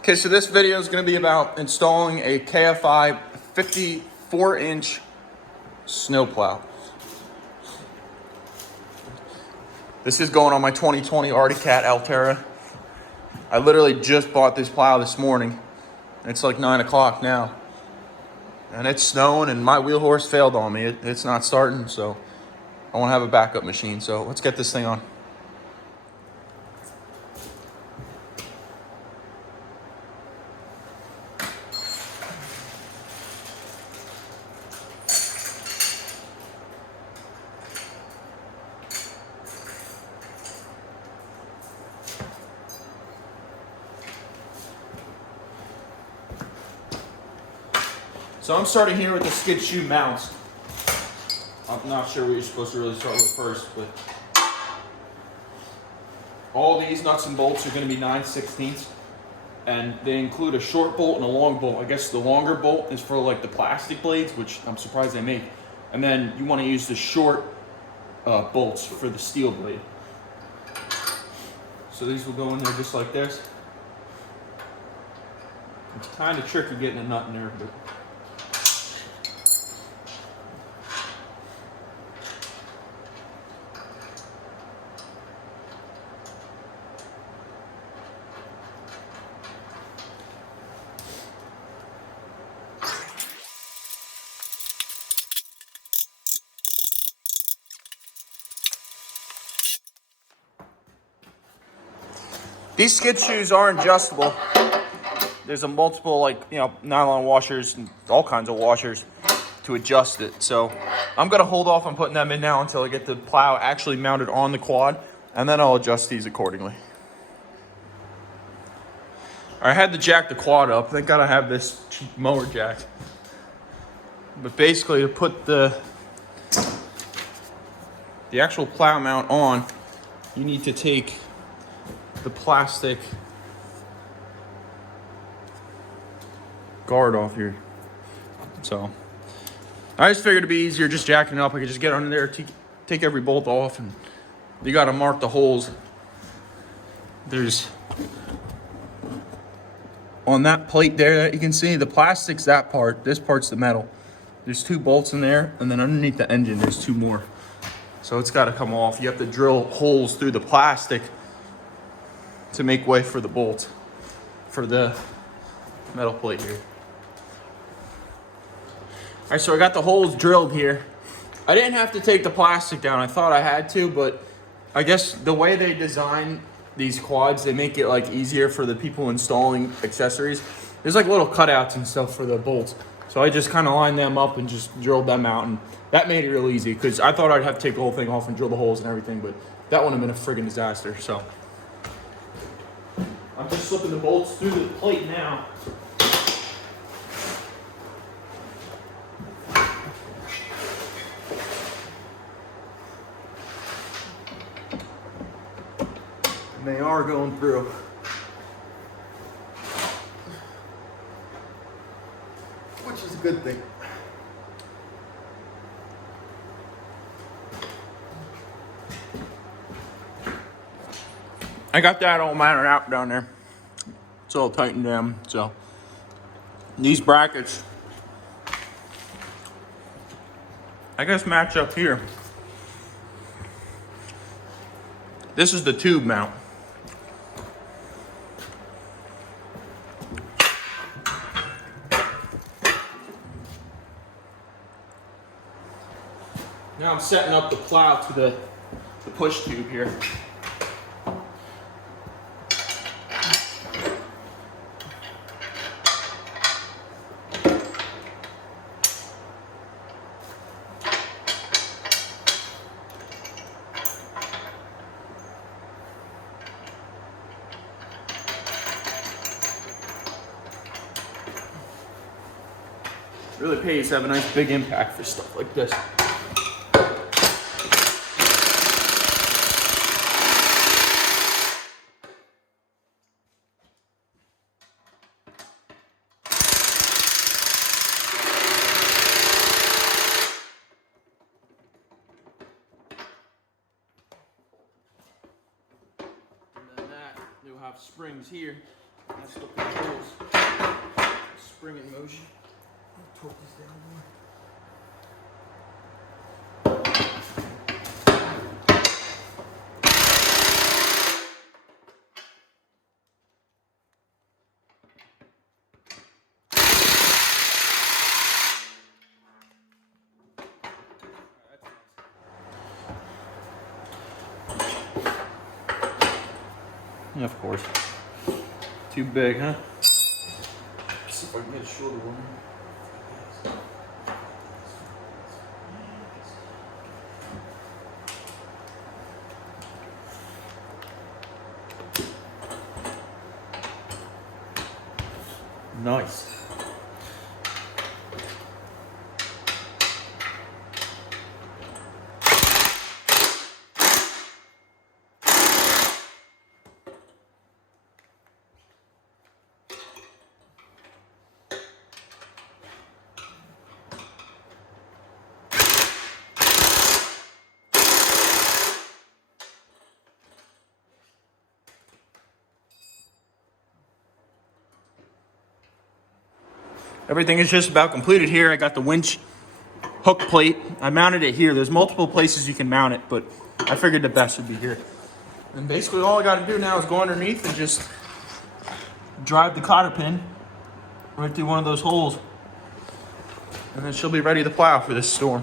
Okay, so this video is going to be about installing a KFI 54-inch snowplow. This is going on my 2020 Arctic Cat Alterra. I literally just bought this plow this morning. It's like 9 o'clock now. And it's snowing and my Wheelhorse failed on me. It's not starting, so I want to have a backup machine. So let's get this thing on. So I'm starting here with the skid shoe mounts. I'm not sure what you're supposed to really start with first, but all these nuts and bolts are going to be 9/16, and they include a short bolt and a long bolt. I guess the longer bolt is for like the plastic blades, which I'm surprised they make, and then you want to use the short bolts for the steel blade. So these will go in there just like this. It's kind of tricky getting a nut in there, but these skid shoes are adjustable. There's a multiple, nylon washers and all kinds of washers to adjust it. So I'm gonna hold off on putting them in now until I get the plow actually mounted on the quad, and then I'll adjust these accordingly. I had to jack the quad up. Thank God I have this cheap mower jack. But basically, to put the actual plow mount on, you need to take the plastic guard off here. So I just figured it'd be easier just jacking it up. I could just get under there, take every bolt off, and you got to mark the holes. There's on that plate there that you can see, the plastic's that part. This part's the metal. There's 2 bolts in there, and then underneath the engine there's 2 more. So it's got to come off. You have to drill holes through the plastic to make way for the bolt for the metal plate here. All right, so I got the holes drilled here. I didn't have to take the plastic down. I thought I had to, but I guess the way they design these quads, they make it like easier for the people installing accessories. There's like little cutouts and stuff for the bolts. So I just kind of lined them up and just drilled them out, and that made it real easy because I thought I'd have to take the whole thing off and drill the holes and everything, but that would have been a friggin' disaster. So I'm just slipping the bolts through the plate now. And they are going through. Which is a good thing. I got that all mounted out down there. It's all tightened down. So these brackets, I guess, match up here. This is the tube mount. Now I'm setting up the plow to the push tube here. It really pays to have a nice big impact for stuff like this. And then that, you'll have springs here That's what controls spring in motion. I'll torque this down more. Yeah, of course. Too big, huh? Let's see if I can get a shorter one. Nice. Everything is just about completed here. I got the winch hook plate. I mounted it here. There's multiple places you can mount it, but I figured the best would be here. And basically all I got to do now is go underneath and just drive the cotter pin right through one of those holes. And then she'll be ready to plow for this storm.